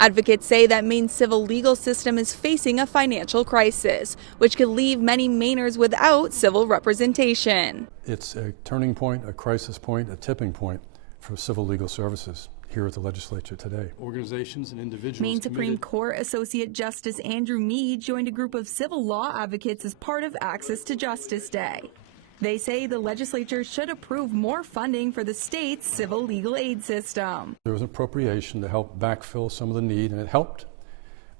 Advocates say that Maine's civil legal system is facing a financial crisis, which could leave many Mainers without civil representation. It's a turning point, a crisis point, a tipping point for civil legal services here at the legislature today. Organizations and individuals. Maine Supreme Court Associate Justice Andrew Mead joined a group of civil law advocates as part of Access to Justice Day. They say the legislature should approve more funding for the state's civil legal aid system. There was an appropriation to help backfill some of the need, and it helped,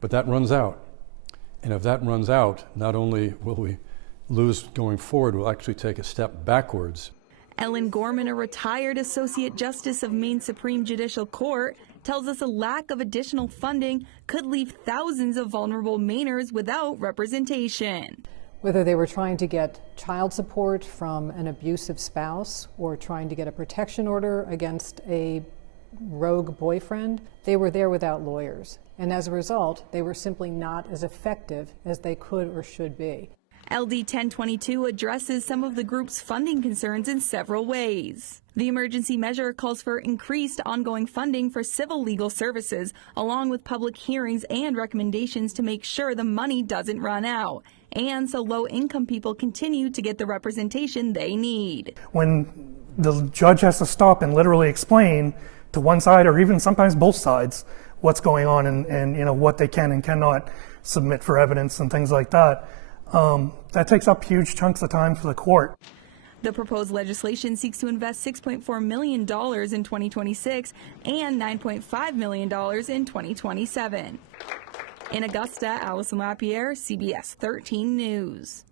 but that runs out. And if that runs out, not only will we lose going forward, we'll actually take a step backwards. Ellen Gorman, a retired Associate Justice of Maine Supreme Judicial Court, tells us a lack of additional funding could leave thousands of vulnerable Mainers without representation. Whether they were trying to get child support from an abusive spouse or trying to get a protection order against a rogue boyfriend, they were there without lawyers. And as a result, they were simply not as effective as they could or should be. LD 1022 addresses some of the group's funding concerns in several ways. The emergency measure calls for increased ongoing funding for civil legal services, along with public hearings and recommendations to make sure the money doesn't run out, and so low-income people continue to get the representation they need. When the judge has to stop and literally explain to one side or even sometimes both sides what's going on and you know what they can and cannot submit for evidence and things like that, that takes up huge chunks of time for the court. The proposed legislation seeks to invest $6.4 million in 2026 and $9.5 million in 2027. In Augusta, Allison Lapierre, CBS 13 News.